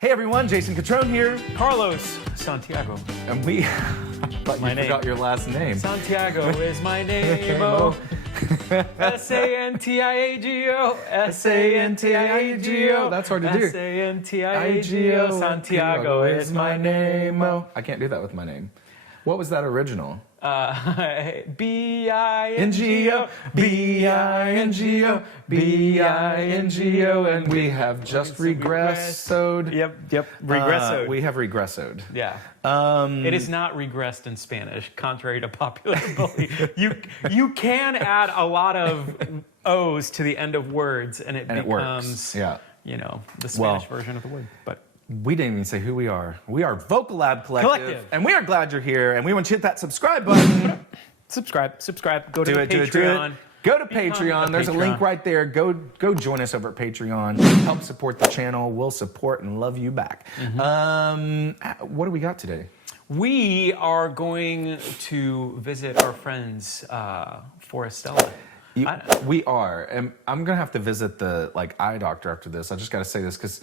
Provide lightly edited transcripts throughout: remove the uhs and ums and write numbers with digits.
Hey everyone, Jason Catrone here. Carlos Santiago. And we thought you forgot your last name. Santiago is my name. Oh. Santiago. Santiago. That's hard to do. Santiago. Santiago is my name. I can't do that with my name. What was that original? B-I-N-G-O. B-I-N-G-O. B-I-N-G-O. And we have just regressed. Yep. Regressed. We have regressed. Yeah. It is not regressed in Spanish, contrary to popular belief. You can add a lot of O's to the end of words, and it becomes, you know, the Spanish version of the word. But we didn't even say who we are. We are Vocal Lab Collective. And we are glad you're here. And we want you to hit that subscribe button. Subscribe. Go to Patreon. Do it. Go to Patreon. There's a link right there. Go join us over at Patreon. Help support the channel. We'll support and love you back. What do we got today? We are going to visit our friends, Forestella. We are, and I'm gonna have to visit the eye doctor after this. I just got to say this because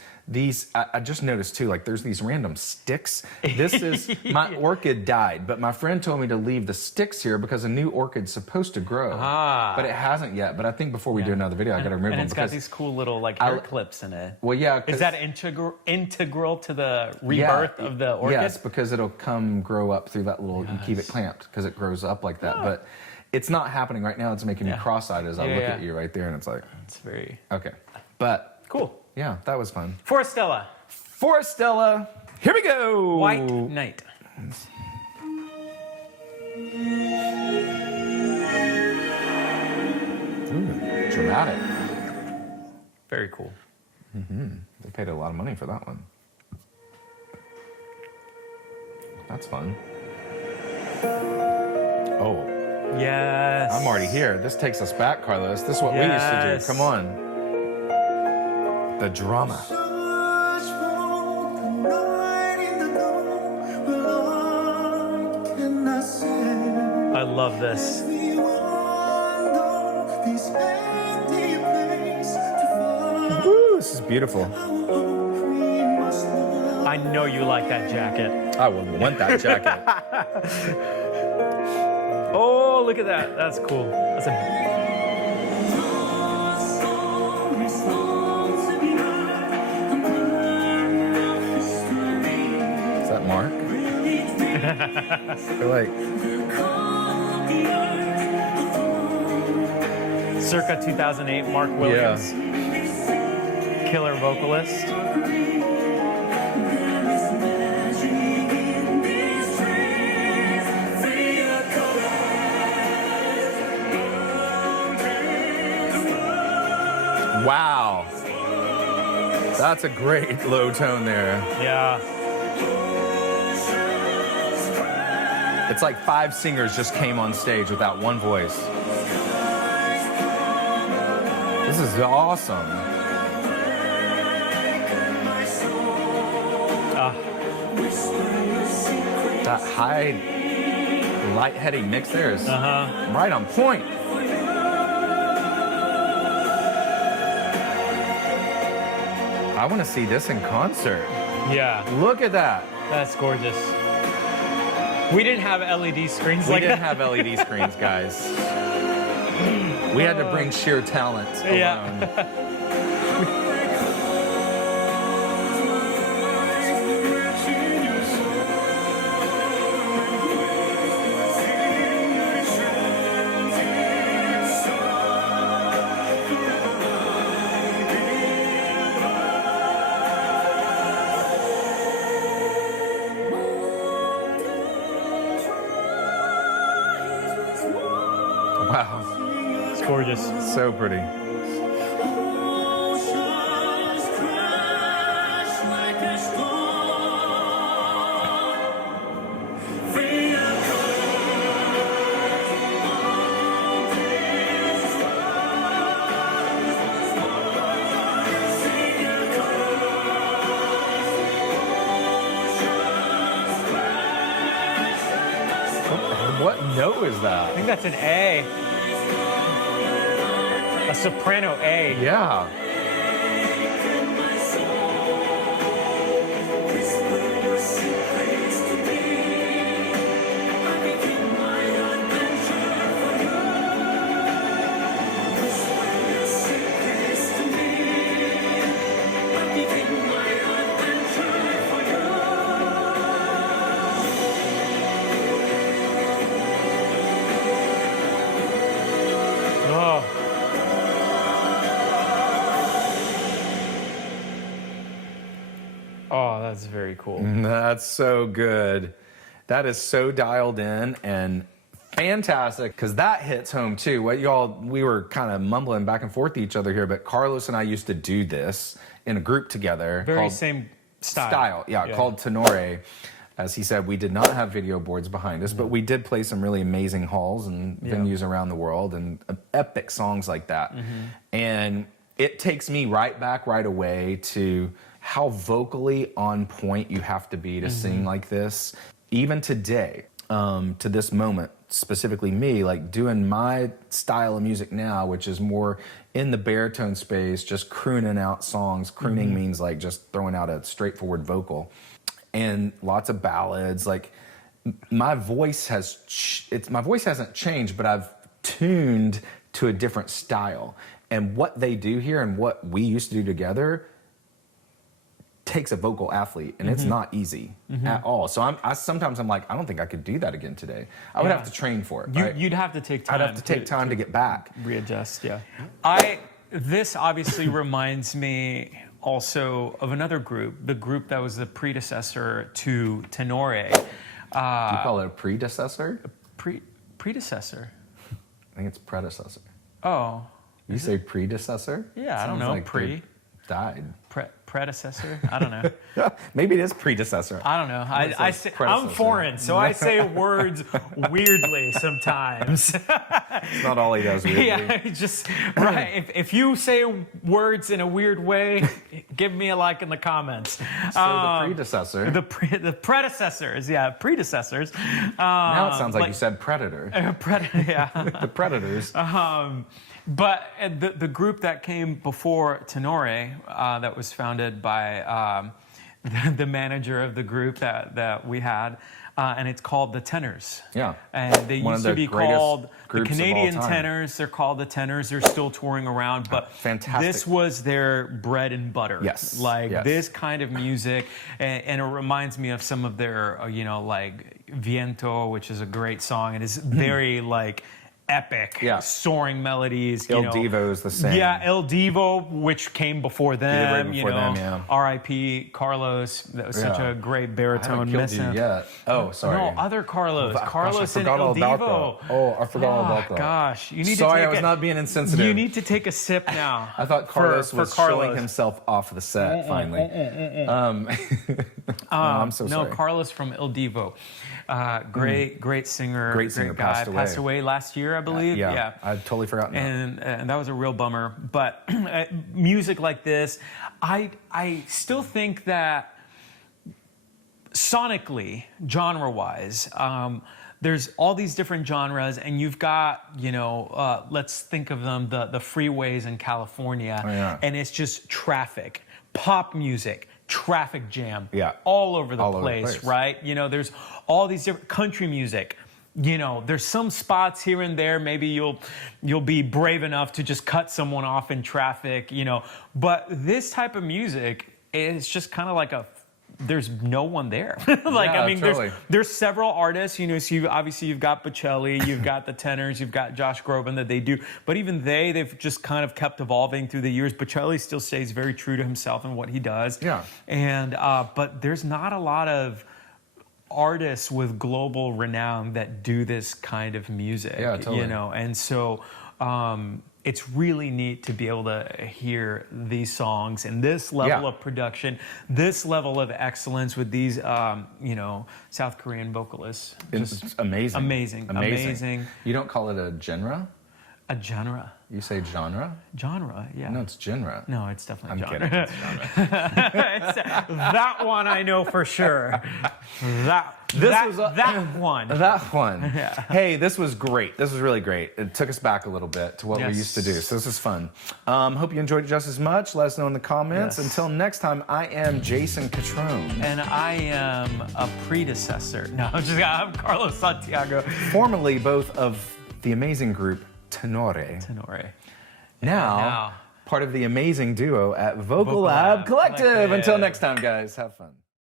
I just noticed too. There's these random sticks. This is my orchid died, but my friend told me to leave the sticks here because a new orchid's supposed to grow, but it hasn't yet. But I think before we do another video, I got to remove them. And it's got these cool little hair clips in it. Well, yeah. Is that integral to the rebirth of the orchid? Yes, because it'll grow up through that little. You keep it clamped because it grows up like that, but. It's not happening right now. It's making me cross-eyed as I look at you right there, and it's like... It's very... Okay. But... Cool. Yeah, that was fun. Forestella. Forestella. Here we go. White Knight. Ooh, dramatic. Very cool. They paid a lot of money for that one. That's fun. Oh. Yes. I'm already here. This takes us back, Carlos. This is what we used to do. Come on. The drama. I love this. Woo, this is beautiful. I know you like that jacket. I would want that jacket. Oh, look at that. That's cool. That's a... Is that Mark? I feel like... Circa 2008, Mark Williams. Killer vocalist. Wow. That's a great low tone there. Yeah. It's like 5 singers just came on stage with that one voice. This is awesome. That high, light-heady mix there is right on point. I want to see this in concert. Yeah. Look at that. That's gorgeous. We didn't have LED screens We didn't have LED screens, guys. We had to bring sheer talent alone. Yeah. Wow. It's gorgeous. So pretty. What note is that? I think that's an A. A soprano A. Yeah. Oh, that's very cool. That's so good. That is so dialed in and fantastic, because that hits home too. We were kind of mumbling back and forth to each other here, but Carlos and I used to do this in a group together. Very same style. Yeah, called Tenore. As he said, we did not have video boards behind us, but we did play some really amazing halls and venues around the world, and epic songs like that. And it takes me right back right away to how vocally on point you have to be to sing like this. Even today, to this moment, specifically me, like doing my style of music now, which is more in the baritone space, just crooning out songs. Crooning means like just throwing out a straightforward vocal. And lots of ballads. Like my voice hasn't changed, but I've tuned to a different style. And what they do here and what we used to do together takes a vocal athlete, and it's not easy at all. So sometimes I'm like, I don't think I could do that again today. I would have to train for it. Right? You'd have to take time. I'd have to take time to get back. Readjust, yeah. This obviously reminds me also of another group, the group that was the predecessor to Tenore. Do you call it a predecessor? Predecessor. I think it's predecessor. Oh. You say predecessor? Yeah, I don't know. Like died. Predecessor? I don't know. Maybe it is predecessor. I don't know. I'm foreign, so I say words weirdly sometimes. It's not all he does weirdly. Yeah, just right. If you say words in a weird way, give me a like in the comments. So the predecessor. The predecessors, yeah, predecessors. Now it sounds like you said predator. Yeah. The predators. But the group that came before Tenore, that was founded by the manager of the group that we had, and it's called the Tenors. Yeah. And they used to be called the Canadian Tenors. They're called the Tenors. They're still touring around, but fantastic. This was their bread and butter. Yes. This kind of music, and it reminds me of some of their, like Viento, which is a great song, and it's very epic, soaring melodies. Il Divo is the same. Yeah, Il Divo, which came before them. R.I.P. Carlos. That was such a great baritone. Killed you yet. Oh, sorry. No, other Carlos. Carlos and Il Divo. Oh, I forgot all about that. Gosh, you need I was not being insensitive. You need to take a sip now. I thought Carlos was showing himself off the set finally. I'm so sorry. No, Carlos from Il Divo. Great singer. Great singer, guy. passed away last year, I believe. Yeah. I'd totally forgotten that. And that was a real bummer. But music like this, I still think that sonically, genre-wise, there's all these different genres, and you've got, let's think of them, the freeways in California, and it's just traffic, pop music, traffic jam, all over the place, right? There's all these different country music. There's some spots here and there. Maybe you'll be brave enough to just cut someone off in traffic. But this type of music is just kind of like there's no one there. Totally. There's several artists, so you've got Bocelli, you've got the Tenors, you've got Josh Groban that they do, but even they've just kind of kept evolving through the years. Bocelli still stays very true to himself and what he does. Yeah. And, but there's not a lot of artists with global renown that do this kind of music. Yeah, totally. And so, it's really neat to be able to hear these songs and this level of production, this level of excellence with these, South Korean vocalists. It's amazing. Amazing. You don't call it a genre? A genre. You say genre? Genre, yeah. No, it's genre. No, it's definitely genre. I'm kidding. It's genre. That one I know for sure. That one. That one. Yeah. Hey, this was great. This was really great. It took us back a little bit to what we used to do. So this is fun. Hope you enjoyed it just as much. Let us know in the comments. Yes. Until next time, I am Jason Catrone. And I am a predecessor. No, I'm Carlos Santiago. Formerly both of the amazing group Tenore. Now, part of the amazing duo at Vocal Lab Collective. Until next time, guys, have fun.